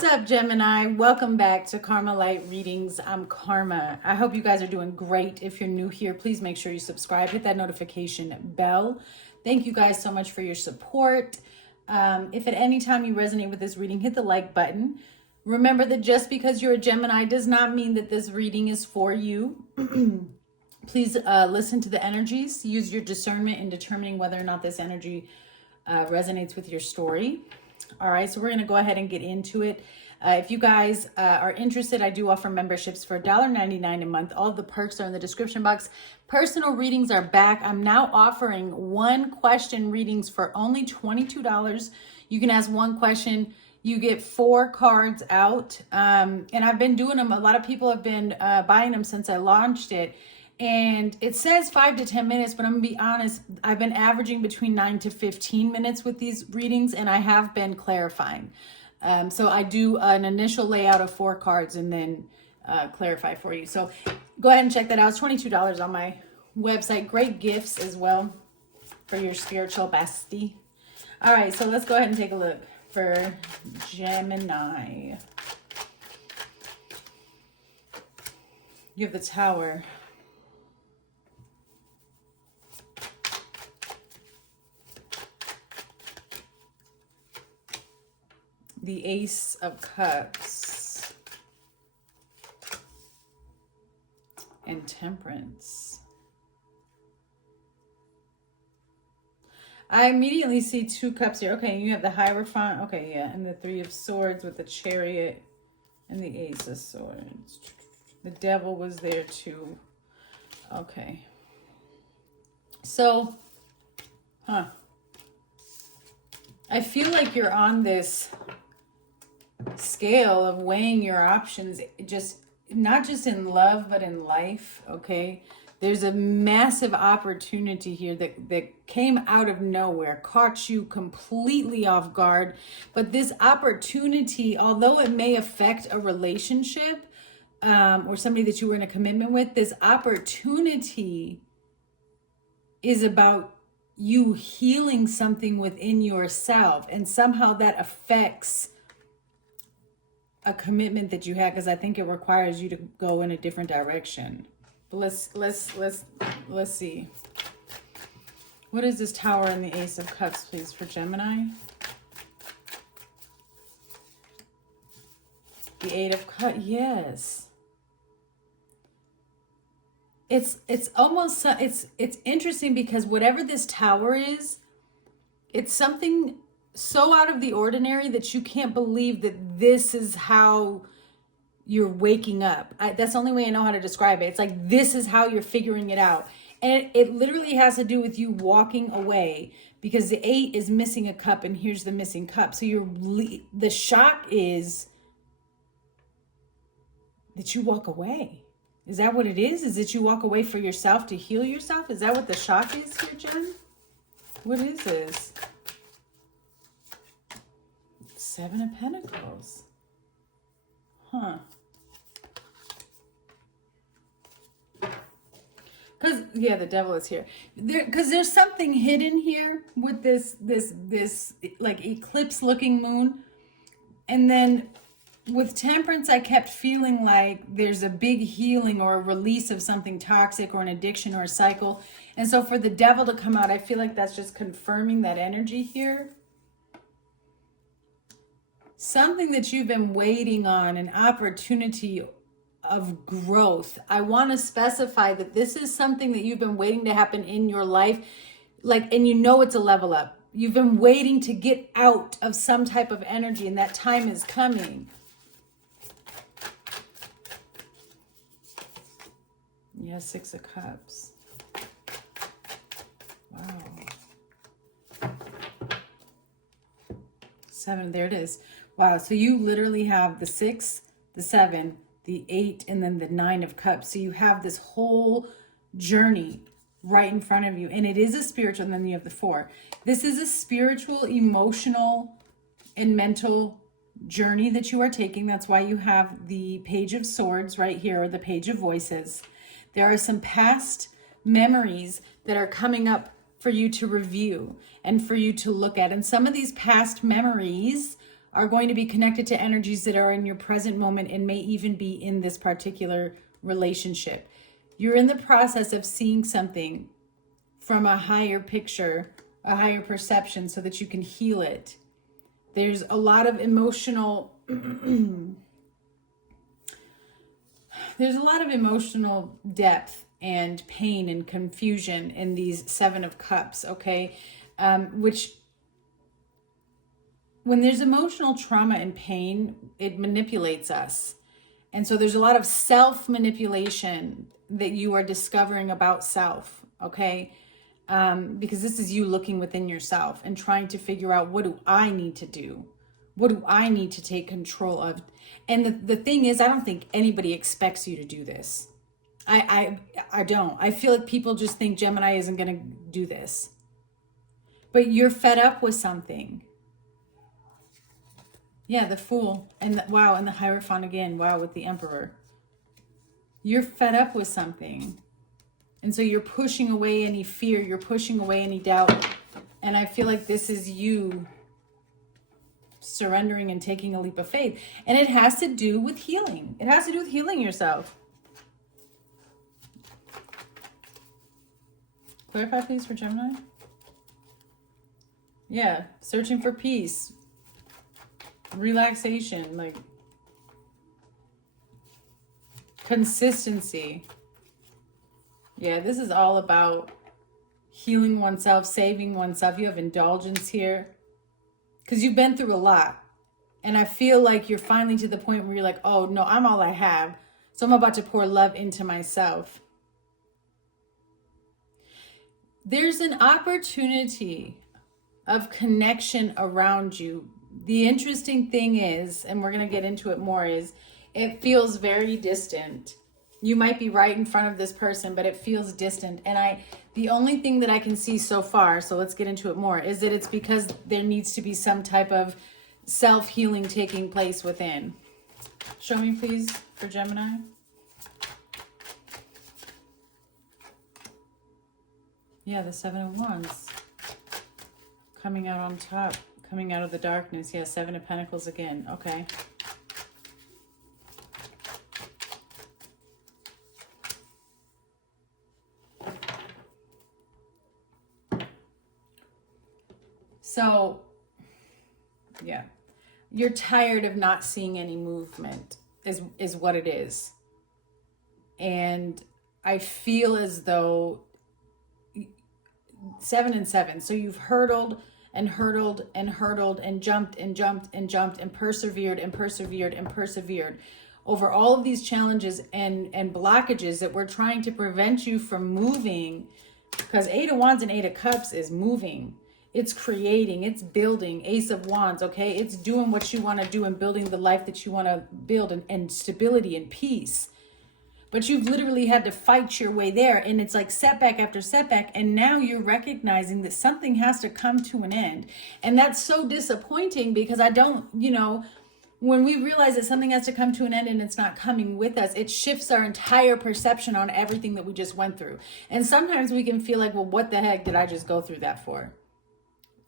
What's up, Gemini? Welcome back to Karma Light Readings. I'm Karma. I hope you guys are doing great. If you're new here, please make sure you subscribe, hit that notification bell. Thank you guys so much for your support. If at any time you resonate with this reading, hit the like button. Remember that just because you're a Gemini does not mean that this reading is for you. Please listen to the energies. Use your discernment in determining whether or not this energy resonates with your story. All right, so we're going to go ahead and get into it. If you guys are interested, I do offer memberships for $1.99 a month. All of the perks are in the description box. Personal readings are back. I'm now offering one question readings for only $22. You can ask one question. You get 4 cards out. And I've been doing them. A lot of people have been buying them since I launched it. And it says 5 to 10 minutes, but I'm gonna be honest, I've been averaging between 9 to 15 minutes with these readings, and I have been clarifying. So I do an initial layout of 4 cards and then clarify for you. So go ahead and check that out. It's $22 on my website. Great gifts as well for your spiritual bestie. All right, so let's go ahead and take a look for Gemini. You have the Tower. The Ace of Cups and Temperance. I immediately see 2 cups here. Okay, you have the Hierophant. Okay, yeah, and the 3 of Swords with the Chariot and the Ace of Swords. The Devil was there too. Okay. So, I feel like you're on this scale of weighing your options, just not just in love but in life. Okay, there's a massive opportunity here that came out of nowhere, caught you completely off guard. But this opportunity, although it may affect a relationship or somebody that you were in a commitment with, this opportunity is about you healing something within yourself, and somehow that affects a commitment that you had, because I think it requires you to go in a different direction. But let's see. What is this Tower and the Ace of Cups, please, for Gemini? The 8 of Cups, yes. It's almost, it's interesting because whatever this Tower is, it's something so out of the ordinary that you can't believe that this is how you're waking up. That's the only way I know how to describe it. It's like this is how you're figuring it out. And it literally has to do with you walking away, because the 8 is missing a cup and here's the missing cup. So the shock is that you walk away. Is that what it is? Is it you walk away for yourself to heal yourself? Is that what the shock is here, Jen? What is this? 7 of Pentacles. Because, yeah, the Devil is here. Because there's something hidden here with this like eclipse looking moon. And then with Temperance, I kept feeling like there's a big healing or a release of something toxic or an addiction or a cycle. And so for the Devil to come out, I feel like that's just confirming that energy here. Something that you've been waiting on, an opportunity of growth. I want to specify that this is something that you've been waiting to happen in your life. And you know it's a level up. You've been waiting to get out of some type of energy, and that time is coming. Yeah, 6 of Cups. Wow. 7, there it is. Wow, so you literally have the 6, the 7, the 8, and then the 9 of Cups. So you have this whole journey right in front of you. And it is a spiritual, and then you have the 4. This is a spiritual, emotional, and mental journey that you are taking. That's why you have the Page of Swords right here, or the Page of Voices. There are some past memories that are coming up for you to review and for you to look at. And some of these past memories are going to be connected to energies that are in your present moment and may even be in this particular relationship. You're in the process of seeing something from a higher picture, a higher perception, so that you can heal it. There's a lot of emotional there's a lot of emotional depth and pain and confusion in these Seven of Cups, okay? Which, when there's emotional trauma and pain, it manipulates us. And so there's a lot of self-manipulation that you are discovering about self, okay? Because this is you looking within yourself and trying to figure out, what do I need to do? What do I need to take control of? And the thing is, I don't think anybody expects you to do this. I don't. I feel like people just think Gemini isn't going to do this. But you're fed up with something. Yeah, the Fool. And wow, and the Hierophant again. Wow, with the Emperor. You're fed up with something. And so you're pushing away any fear. You're pushing away any doubt. And I feel like this is you surrendering and taking a leap of faith. And it has to do with healing. It has to do with healing yourself. Clarify, please, for Gemini. Yeah, searching for peace, relaxation, like consistency. Yeah, this is all about healing oneself, saving oneself. You have indulgence here because you've been through a lot. And I feel like you're finally to the point where you're like, oh, no, I'm all I have. So I'm about to pour love into myself. There's an opportunity of connection around you. The interesting thing is, and we're going to get into it more, is it feels very distant. You might be right in front of this person, but it feels distant. And the only thing that I can see so far, so let's get into it more, is that it's because there needs to be some type of self-healing taking place within. Show me, please, for Gemini. Yeah, the Seven of Wands. Coming out on top. Coming out of the darkness. Yeah, Seven of Pentacles again. Okay. So, yeah. You're tired of not seeing any movement is what it is. And I feel as though 7 and 7. So you've hurdled and hurdled and hurdled and jumped and jumped and jumped and persevered and persevered and persevered over all of these challenges and blockages that were trying to prevent you from moving. Because 8 of Wands and 8 of Cups is moving. It's creating, it's building. Ace of Wands, okay? It's doing what you want to do and building the life that you want to build, and stability and peace. But you've literally had to fight your way there, and it's like setback after setback, and now you're recognizing that something has to come to an end. And that's so disappointing, because I don't, when we realize that something has to come to an end and it's not coming with us, it shifts our entire perception on everything that we just went through. And sometimes we can feel like, well, what the heck did I just go through that for?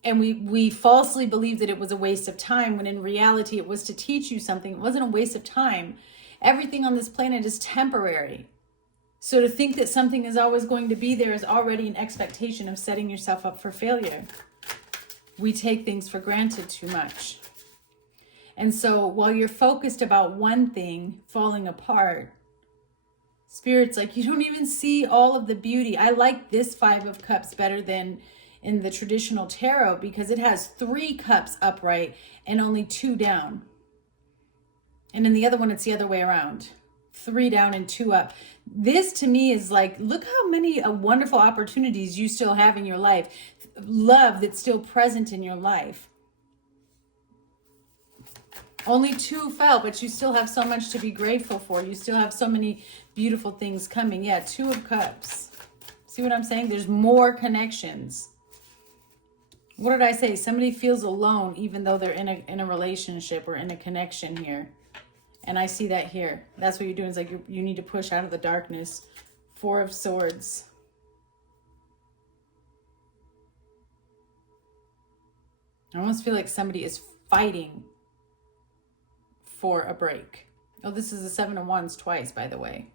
And we falsely believe that it was a waste of time, when in reality it was to teach you something. It wasn't a waste of time. Everything on this planet is temporary. So to think that something is always going to be there is already an expectation of setting yourself up for failure. We take things for granted too much. And so while you're focused about one thing falling apart, Spirit's like, you don't even see all of the beauty. I like this 5 of Cups better than in the traditional tarot, because it has 3 cups upright and only 2 down. And in the other one, it's the other way around. 3 down and 2 up. This to me is like, look how many wonderful opportunities you still have in your life. Love that's still present in your life. Only 2 fell, but you still have so much to be grateful for. You still have so many beautiful things coming. Yeah, 2 of Cups. See what I'm saying? There's more connections. What did I say? Somebody feels alone even though they're in a relationship or in a connection here. And I see that here. That's what you're doing. It's like you need to push out of the darkness. 4 of Swords. I almost feel like somebody is fighting for a break. Oh, this is the Seven of Wands twice, by the way.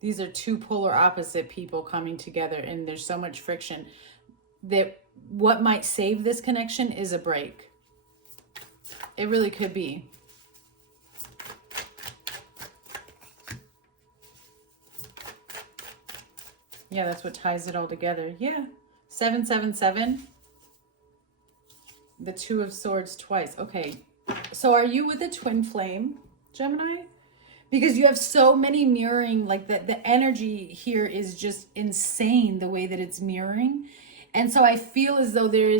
These are two polar opposite people coming together, and there's so much friction that what might save this connection is a break. It really could be. Yeah, that's what ties it all together. Yeah. 777. The Two of Swords twice. Okay. So are you with a twin flame, Gemini? Because you have so many mirroring, like the energy here is just insane the way that it's mirroring. And so I feel as though there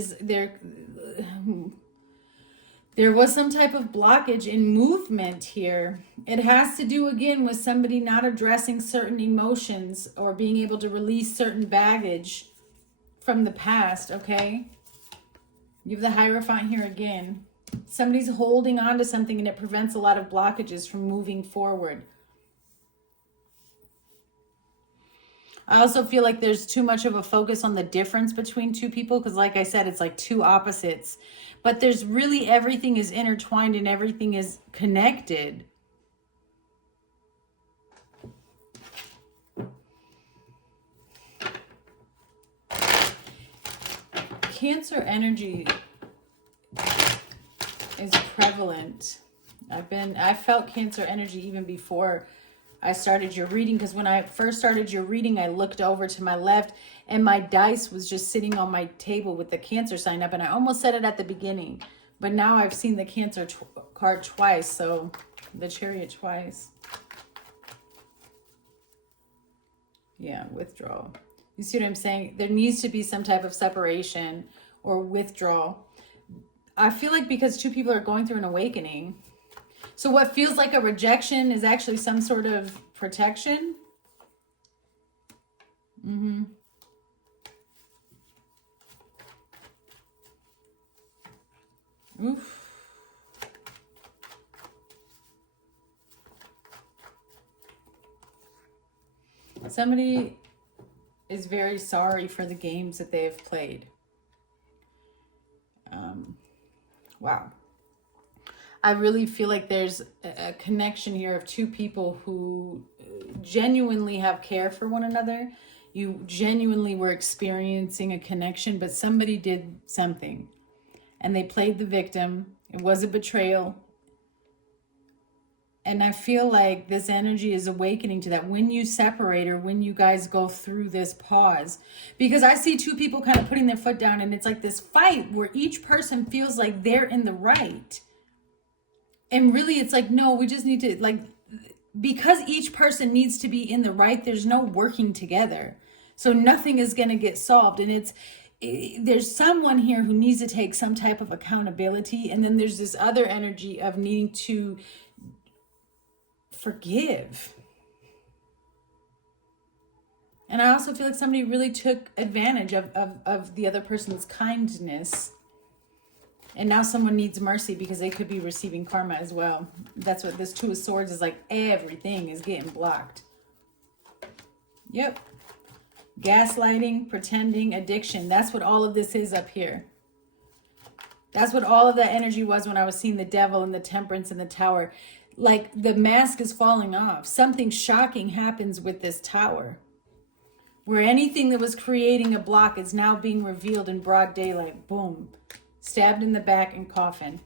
was some type of blockage in movement here. It has to do again with somebody not addressing certain emotions or being able to release certain baggage from the past, okay? You have the Hierophant here again. Somebody's holding on to something and it prevents a lot of blockages from moving forward. I also feel like there's too much of a focus on the difference between two people because like I said, it's like two opposites. But there's really, everything is intertwined and everything is connected. Cancer energy is prevalent. I felt Cancer energy even before I started your reading, because when I first started your reading, I looked over to my left and my dice was just sitting on my table with the Cancer sign up, and I almost said it at the beginning, but now I've seen the Cancer card twice, so the Chariot twice. Yeah, withdrawal. You see what I'm saying? There needs to be some type of separation or withdrawal. I feel like because two people are going through an awakening. So what feels like a rejection is actually some sort of protection. Oof. Somebody is very sorry for the games that they have played. Wow. I really feel like there's a connection here of two people who genuinely have care for one another. You genuinely were experiencing a connection, but somebody did something and they played the victim. It was a betrayal. And I feel like this energy is awakening to that when you separate or when you guys go through this pause. Because I see two people kind of putting their foot down and it's like this fight where each person feels like they're in the right. And really it's like, no, we just need to, like, because each person needs to be in the right, there's no working together. So nothing is going to get solved. And there's someone here who needs to take some type of accountability. And then there's this other energy of needing to forgive. And I also feel like somebody really took advantage of the other person's kindness. And now someone needs mercy because they could be receiving karma as well. That's what this Two of Swords is like. Everything is getting blocked. Yep. Gaslighting, pretending, addiction. That's what all of this is up here. That's what all of that energy was when I was seeing the Devil and the Temperance and the Tower. Like the mask is falling off. Something shocking happens with this Tower. Where anything that was creating a block is now being revealed in broad daylight. Boom. Stabbed in the back and coffin.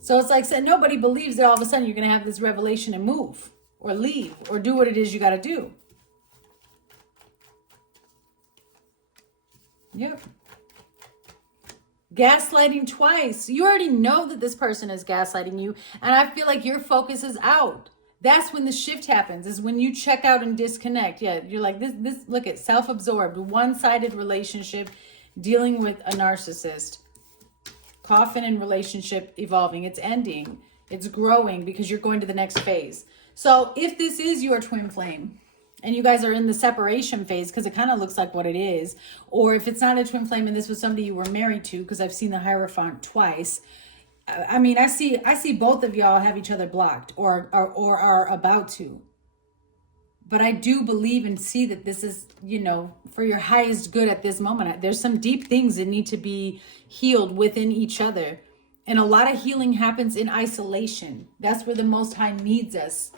So it's like, so nobody believes that all of a sudden you're going to have this revelation and move or leave or do what it is you got to do. Yep. Gaslighting twice. You already know that this person is gaslighting you. And I feel like your focus is out. That's when the shift happens, is when you check out and disconnect. Yeah, you're like, this look at self-absorbed, one-sided relationship, dealing with a narcissist. Coffin and relationship evolving. It's ending. It's growing because you're going to the next phase. So if this is your twin flame and you guys are in the separation phase, because it kind of looks like what it is, or if it's not a twin flame and this was somebody you were married to, because I've seen the Hierophant twice. I mean, I see both of y'all have each other blocked or are about to. But I do believe and see that this is, you know, for your highest good at this moment. There's some deep things that need to be healed within each other. And a lot of healing happens in isolation. That's where the Most High needs us,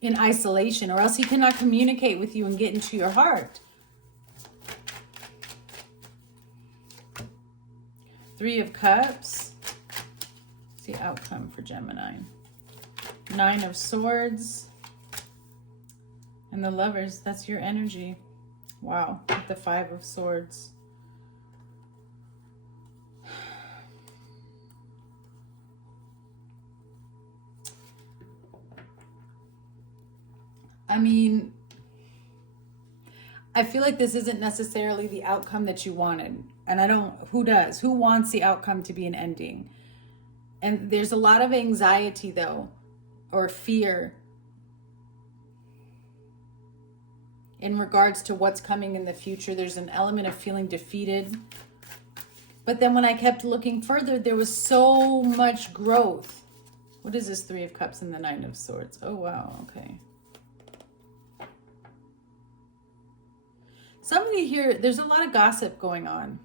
in isolation, or else he cannot communicate with you and get into your heart. Three of Cups. What's the outcome for Gemini? Nine of Swords. And the Lovers, that's your energy. Wow, with the Five of Swords. I mean, I feel like this isn't necessarily the outcome that you wanted. And I don't, who does? Who wants the outcome to be an ending? And there's a lot of anxiety though, or fear in regards to what's coming in the future. There's an element of feeling defeated. But then when I kept looking further, there was so much growth. What is this Three of Cups and the Nine of Swords? Oh, wow. Okay. Somebody here, there's a lot of gossip going on.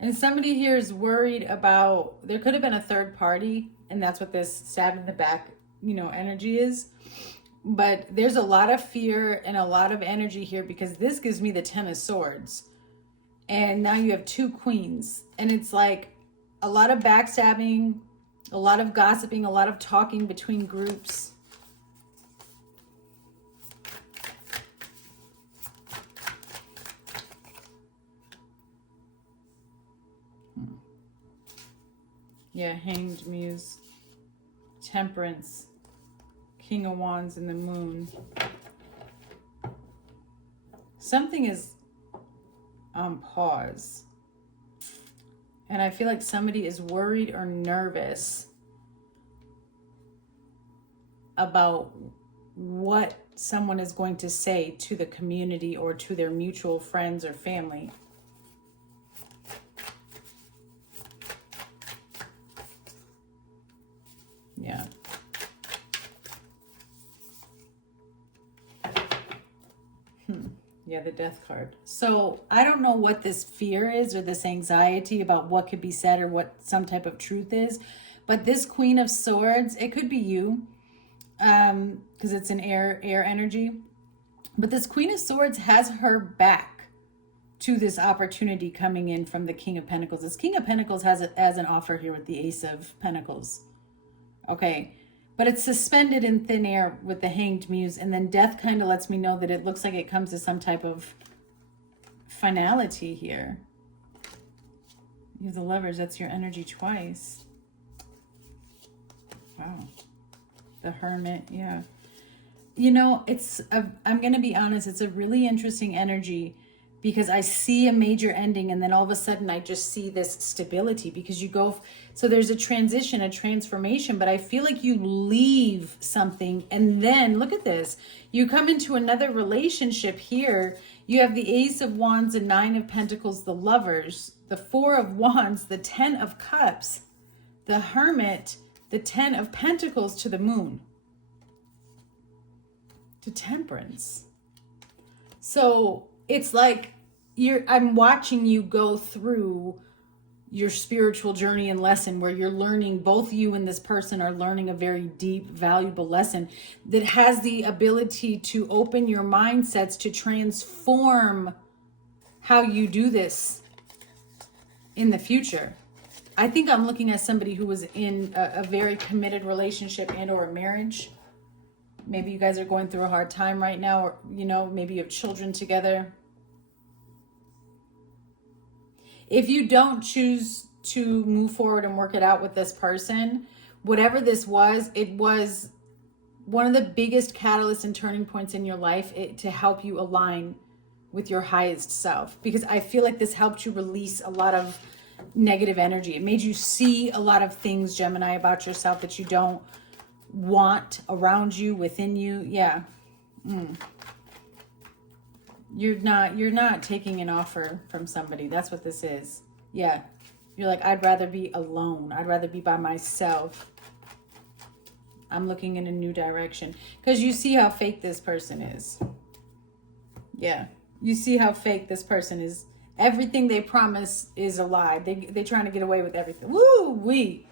And somebody here is worried about, there could have been a third party, and that's what this stab in the back, you know, energy is. But there's a lot of fear and a lot of energy here, because this gives me the Ten of Swords. And now you have two queens. And it's like a lot of backstabbing, a lot of gossiping, a lot of talking between groups. Yeah, Hanged Muse, Temperance, King of Wands, and the Moon. Something is on pause. And I feel like somebody is worried or nervous about what someone is going to say to the community or to their mutual friends or family. Yeah. Yeah, the Death card. So I don't know what this fear is or this anxiety about what could be said or what some type of truth is. But this Queen of Swords, it could be you, because it's an air energy. But this Queen of Swords has her back to this opportunity coming in from the King of Pentacles. This King of Pentacles has it as an offer here with the Ace of Pentacles. Okay, but it's suspended in thin air with the Hanged Muse. And then Death kind of lets me know that it looks like it comes to some type of finality here. You have the Lovers, that's your energy twice. Wow. The Hermit, yeah. You know, I'm going to be honest, it's a really interesting energy, because I see a major ending and then all of a sudden I just see this stability, because you go, so there's a transition, a transformation, but I feel like you leave something and then look at this, you come into another relationship here. You have the Ace of Wands and Nine of Pentacles, the Lovers, the Four of Wands, the Ten of Cups, the Hermit, the Ten of Pentacles to the Moon, to Temperance. So it's like I'm watching you go through your spiritual journey and lesson, where you're learning, both you and this person are learning a very deep, valuable lesson that has the ability to open your mindsets to transform how you do this in the future. I think I'm looking at somebody who was in a very committed relationship and or a marriage. Maybe you guys are going through a hard time right now, or, you know, maybe you have children together. If you don't choose to move forward and work it out with this person, whatever this was, it was one of the biggest catalysts and turning points in your life to help you align with your highest self. Because I feel like this helped you release a lot of negative energy. It made you see a lot of things, Gemini, about yourself that you don't want around you, within you. Yeah. You're not taking an offer from somebody. That's what this is. Yeah. You're like, I'd rather be alone. I'd rather be by myself. I'm looking in a new direction. Because you see how fake this person is. Yeah. You see how fake this person is. Everything they promise is a lie. They're trying to get away with everything. Woo-wee.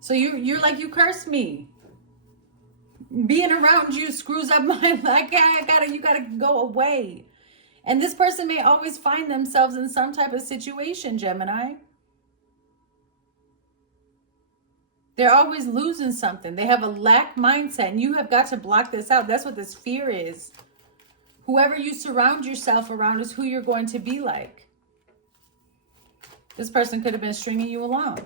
So you're like, you cursed me. Being around you screws up my life. You gotta go away. And this person may always find themselves in some type of situation, Gemini. They're always losing something. They have a lack mindset, and you have got to block this out. That's what this fear is. Whoever you surround yourself around is who you're going to be like. This person could have been stringing you along.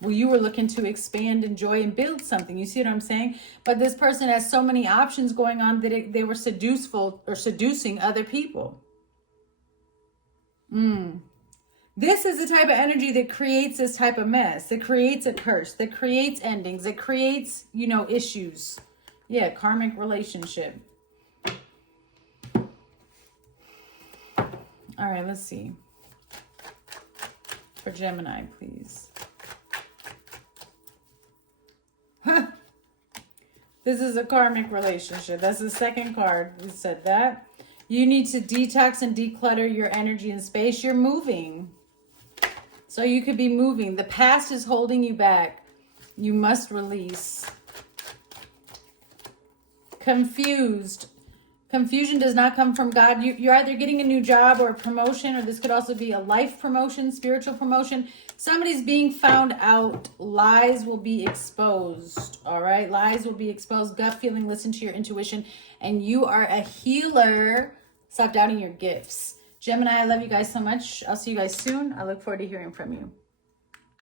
Well, you were looking to expand, enjoy, and build something. You see what I'm saying? But this person has so many options going on that they were seducing other people. This is the type of energy that creates this type of mess. That creates a curse. That creates endings. That creates, issues. Yeah, karmic relationship. All right, let's see. For Gemini, please. This is a karmic relationship. That's the second card. We said that. You need to detox and declutter your energy and space. You're moving. So you could be moving. The past is holding you back. You must release. Confused. Confusion does not come from God. You're either getting a new job or a promotion, or this could also be a life promotion, spiritual promotion. Somebody's being found out. Lies will be exposed. All right? Lies will be exposed. Gut feeling, listen to your intuition. And you are a healer. Stop doubting your gifts. Gemini, I love you guys so much. I'll see you guys soon. I look forward to hearing from you.